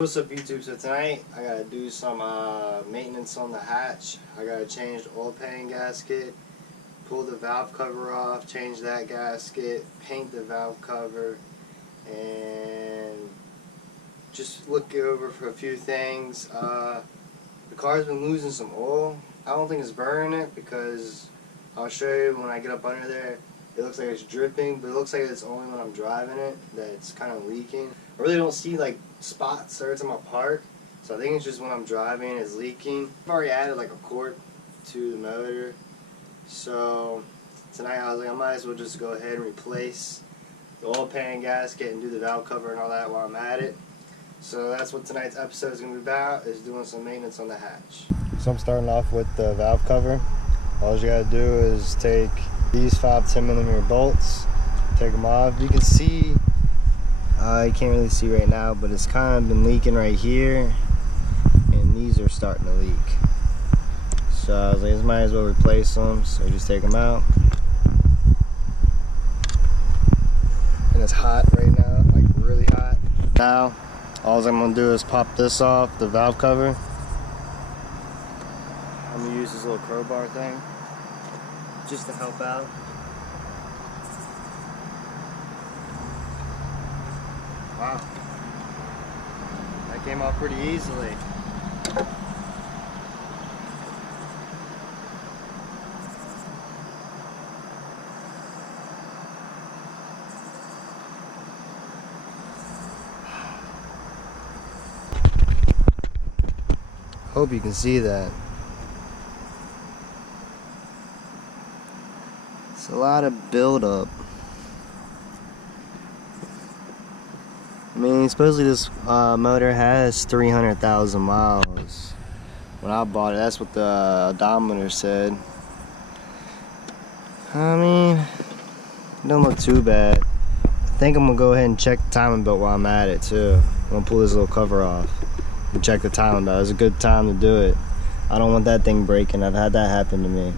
What's up YouTube? So tonight I gotta do some maintenance on the hatch. I gotta change the oil pan gasket, pull the valve cover off, change that gasket, paint the valve cover, and just look over for a few things. The car's been losing some oil. I don't think it's burning it because I'll show you when I get up under there. It looks like it's dripping, but it looks like it's only when I'm driving it that it's kind of leaking. I really don't see like spots every time I park, so I think it's just when I'm driving it's leaking. I've already added like a quart to the motor, so tonight I was like I might as well just go ahead and replace the oil pan gasket and do the valve cover and all that while I'm at it. So that's what tonight's episode is going to be about, is doing some maintenance on the hatch. So I'm starting off with the valve cover. All you got to do is take these 5-10mm bolts, take them off. You can see, you can't really see right now, but it's kind of been leaking right here, and these are starting to leak. So I was like, I might as well replace them, so just take them out. And it's hot right now, like really hot. Now, all I'm going to do is pop this off, the valve cover. I'm going to use this little crowbar thing just to help out. Wow, that came off pretty easily. Hope you can see that. It's a lot of buildup. I mean, supposedly this motor has 300,000 miles. When I bought it, that's what the odometer said. I mean, it don't look too bad. I think I'm gonna go ahead and check the timing belt while I'm at it too. I'm gonna pull this little cover off and check the timing belt. It's a good time to do it. I don't want that thing breaking. I've had that happen to me.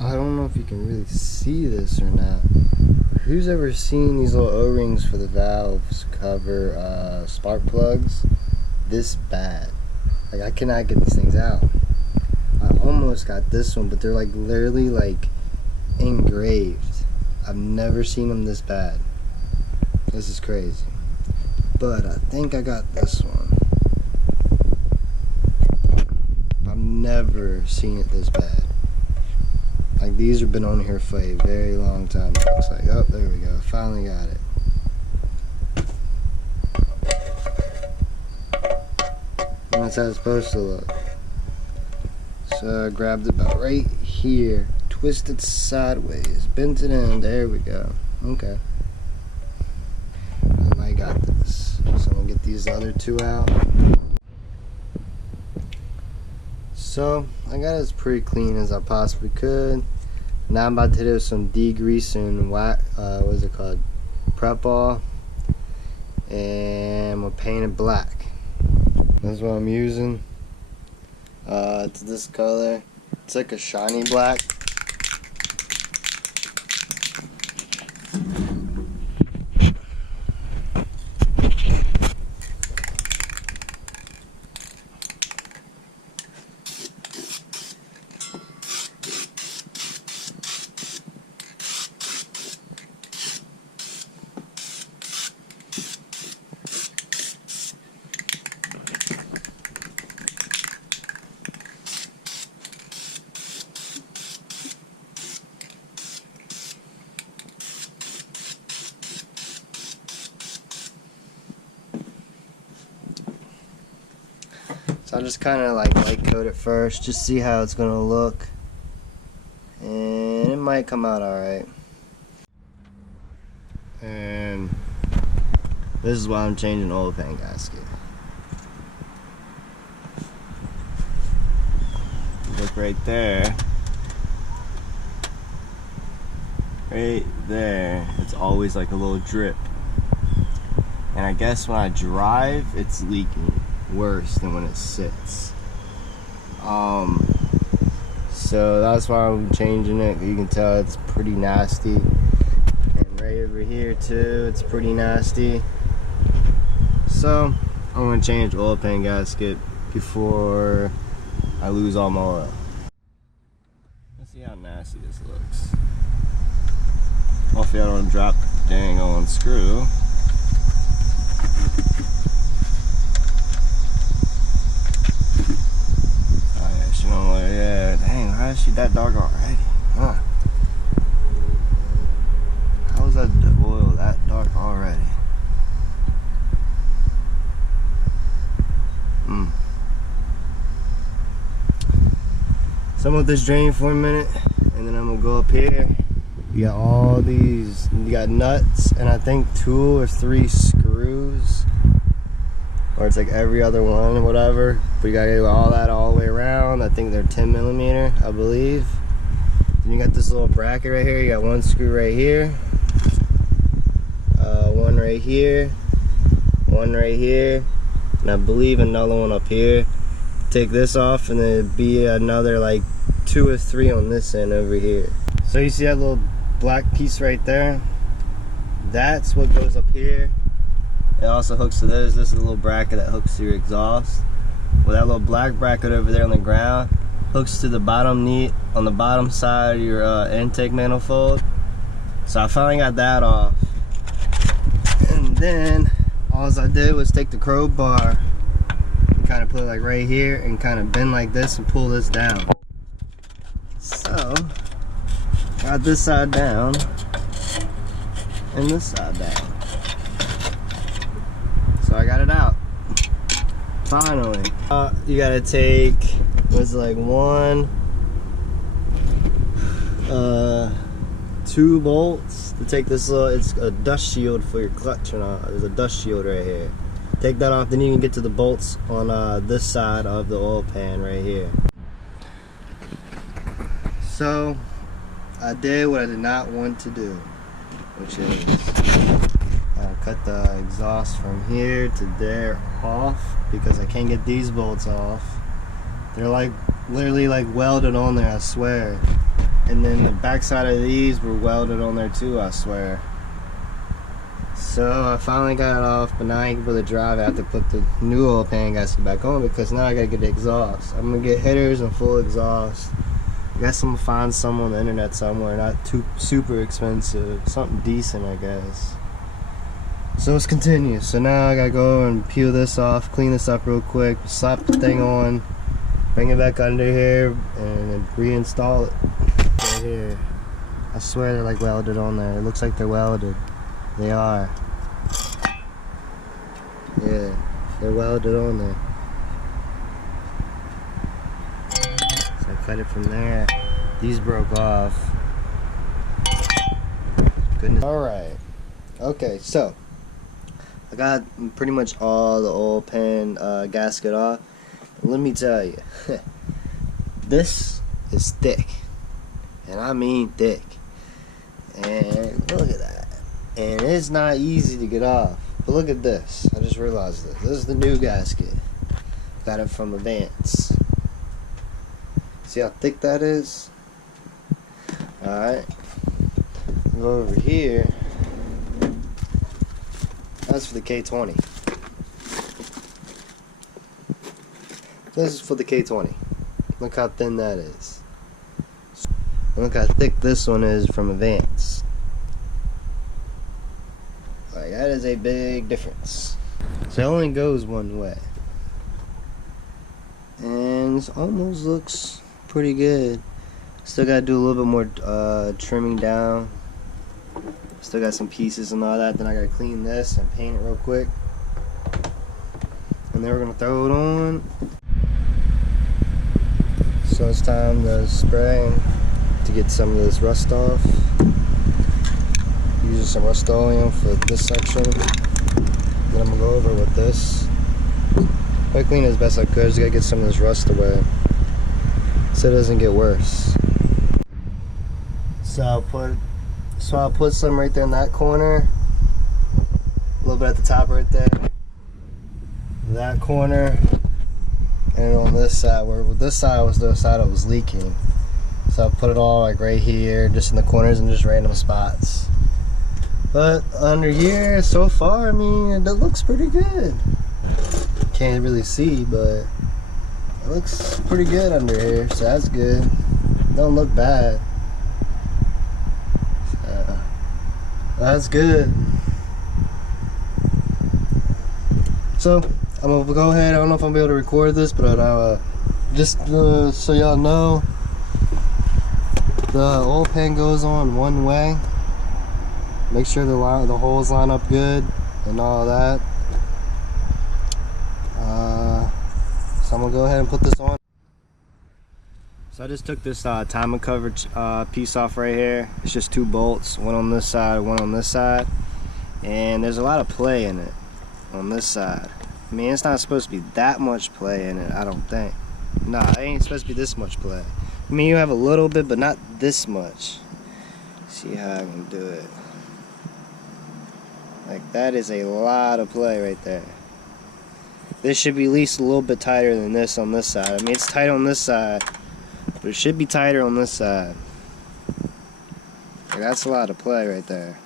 I don't know if you can really see this or not. Who's ever seen these little O-rings for the valves cover spark plugs this bad? Like, I cannot get these things out. I almost got this one, but they're like literally like engraved. I've never seen them this bad. This is crazy. But I think I got this one. I've never seen it this bad. Like, these have been on here for a very long time, it looks like. Oh, there we go. Finally got it. And that's how it's supposed to look. So I grabbed it about right here, twisted sideways, bent it in. There we go. Okay. I got this. So I'm going to get these other two out. So I got it as pretty clean as I possibly could. Now I'm about to do some degreasing what is it called? Prep ball. And I'm gonna paint it black. That's what I'm using. It's this color. It's like a shiny black. So I'll just kind of like light coat it first, just see how it's gonna look, and it might come out alright. And this is why I'm changing oil pan gasket. Look right there. Right there, it's always like a little drip. And I guess when I drive, it's leaking worse than when it sits. So that's why I'm changing it. You can tell it's pretty nasty. And right over here too, it's pretty nasty. So I'm gonna change oil pan gasket before I lose all my oil. Let's see how nasty this looks. Hopefully I don't drop the dang on screw. Oh yeah, she don't look, yeah, dang, how is she that dark already? Huh. How is that oil that dark already? So I'm gonna let this drain for a minute, and then I'm gonna go up here. You got all these, you got nuts, and I think 2 or 3 screws, or it's like every other one or whatever. But you gotta do all that all the way around. I think they're 10mm, I believe. Then you got this little bracket right here. You got 1 screw right here, 1 right here, 1 right here, and I believe another one up here. Take this off, and then it'd be another like 2 or 3 on this end over here. So you see that little black piece right there? That's what goes up here. It also hooks to this. This is a little bracket that hooks to your exhaust. Well, that little black bracket over there on the ground hooks to the bottom knee on the bottom side of your intake manifold. So I finally got that off. And then all I did was take the crowbar and kind of put it like right here and kind of bend like this and pull this down. So got this side down and this side down. So I got it out. Finally. You gotta take, what's it like, 2 bolts to take this little, it's a dust shield for your clutch, and there's a dust shield right here. Take that off, then you can get to the bolts on this side of the oil pan right here. So I did what I did not want to do, which is I cut the exhaust from here to there off because I can't get these bolts off. They're like literally like welded on there, I swear. And then the back side of these were welded on there too, I swear. So I finally got it off, but now I ain't able to drive. I have to put the new oil pan gasket back on because now I gotta get the exhaust. I'm gonna get headers and full exhaust. I guess I'm gonna find some on the internet somewhere, not too super expensive, something decent, I guess. So let's continue. So now I gotta go and peel this off, clean this up real quick, slap the thing on, bring it back under here, and then reinstall it right here. I swear they're like welded on there. It looks like they're welded. They are. Yeah, they're welded on there. So I cut it from there. These broke off. Goodness. Alright. Okay, so I got pretty much all the oil pan gasket off. Let me tell you, this is thick. And I mean thick. And look at that. And it's not easy to get off. But look at this. I just realized this. This is the new gasket. Got it from Advance. See how thick that is? Alright. Go over here. That's for the K20. This is for the K20. Look how thin that is. Look how thick this one is from Advance. Like, that is a big difference. So it only goes one way. And this almost looks pretty good. Still gotta do a little bit more trimming down. Still got some pieces and all that. Then I gotta clean this and paint it real quick. And then we're gonna throw it on. So it's time to spray to get some of this rust off. Using some Rust-Oleum for this section. Then I'm gonna go over with this. I clean it as best I could. Just gotta get some of this rust away so it doesn't get worse. So I'll put some right there in that corner. A little bit at the top right there. That corner. And on this side, where this side was the side that was leaking. So I'll put it all like right here, just in the corners and just random spots. But under here, so far, I mean, it looks pretty good. Can't really see, but it looks pretty good under here, so that's good. Don't look bad. So, that's good. So I'm gonna go ahead. I don't know if I'm gonna be able to record this, but just so y'all know, the oil pan goes on one way. Make sure the holes line up good and all that. So I'm gonna go ahead and put this on. So I just took this timing coverage piece off right here. It's just 2 bolts, one on this side, one on this side, and there's a lot of play in it on this side. I mean, it's not supposed to be that much play in it, I don't think. Nah, it ain't supposed to be this much play. I mean, you have a little bit, but not this much. See how I can do it. Like, that is a lot of play right there. This should be at least a little bit tighter than this on this side. I mean, it's tight on this side, but it should be tighter on this side. Like, that's a lot of play right there.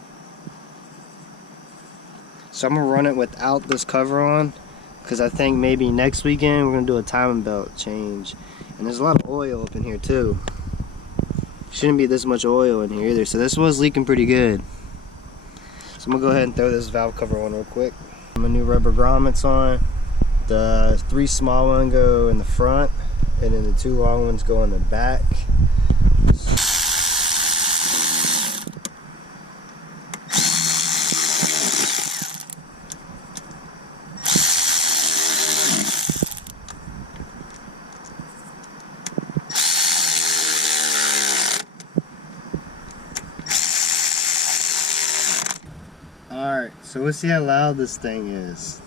So I'm gonna run it without this cover on, because I think maybe next weekend we're gonna do a timing belt change. And there's a lot of oil up in here too. Shouldn't be this much oil in here either. So this was leaking pretty good. So I'm gonna go ahead and throw this valve cover on real quick. My new rubber grommets on. The 3 small ones go in the front, and then the 2 long ones go in the back. Alright, so let's see how loud this thing is.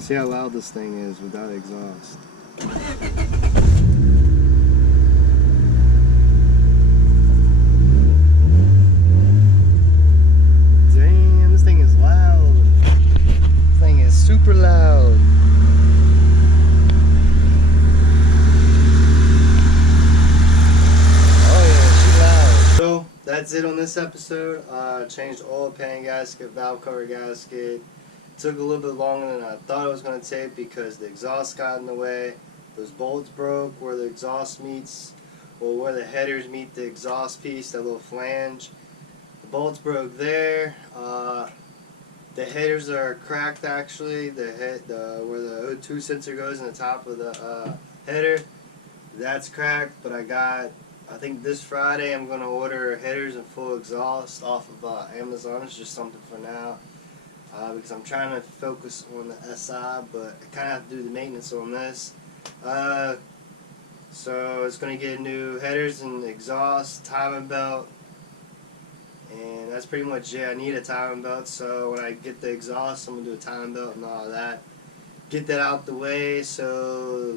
See how loud this thing is without exhaust. Damn, this thing is loud. This thing is super loud. Oh yeah, she's loud. So that's it on this episode. Changed oil pan gasket, valve cover gasket. Took a little bit longer than I thought it was going to take because the exhaust got in the way. Those bolts broke where the exhaust meets, or where the headers meet the exhaust piece, that little flange. The bolts broke there. The headers are cracked actually. Where the O2 sensor goes in the top of the header, that's cracked. But I think this Friday I'm going to order headers and full exhaust off of Amazon. It's just something for now. Because I'm trying to focus on the SI, but I kind of have to do the maintenance on this. So it's going to get new headers and exhaust, timing belt, and that's pretty much it. I need a timing belt, so when I get the exhaust, I'm going to do a timing belt and all that. Get that out the way so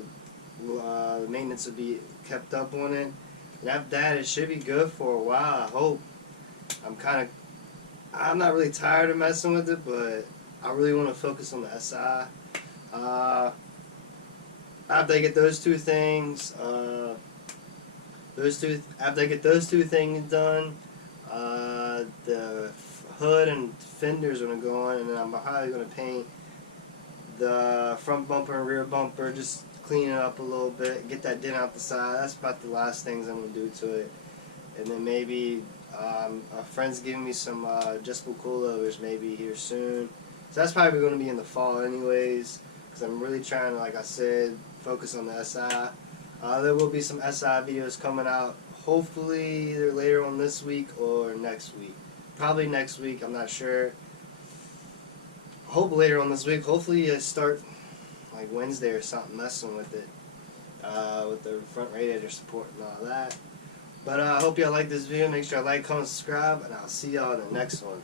the maintenance will be kept up on it. And after that, it should be good for a while, I hope. I'm not really tired of messing with it, but I really want to focus on the SI. After I get those 2 things, after I get those 2 things done, the hood and fenders are going to go on, and then I'm probably going to paint the front bumper and rear bumper, just clean it up a little bit, get that dent out the side. That's about the last things I'm going to do to it. And then maybe a friend's giving me some adjustable coilovers maybe here soon. So that's probably going to be in the fall anyways, because I'm really trying to, like I said, focus on the SI. There will be some SI videos coming out, hopefully either later on this week or next week. Probably next week, I'm not sure. Hope later on this week. Hopefully I start like Wednesday or something messing with it, with the front radiator support and all that. But I hope y'all like this video. Make sure you like, comment, subscribe, and I'll see y'all in the next one.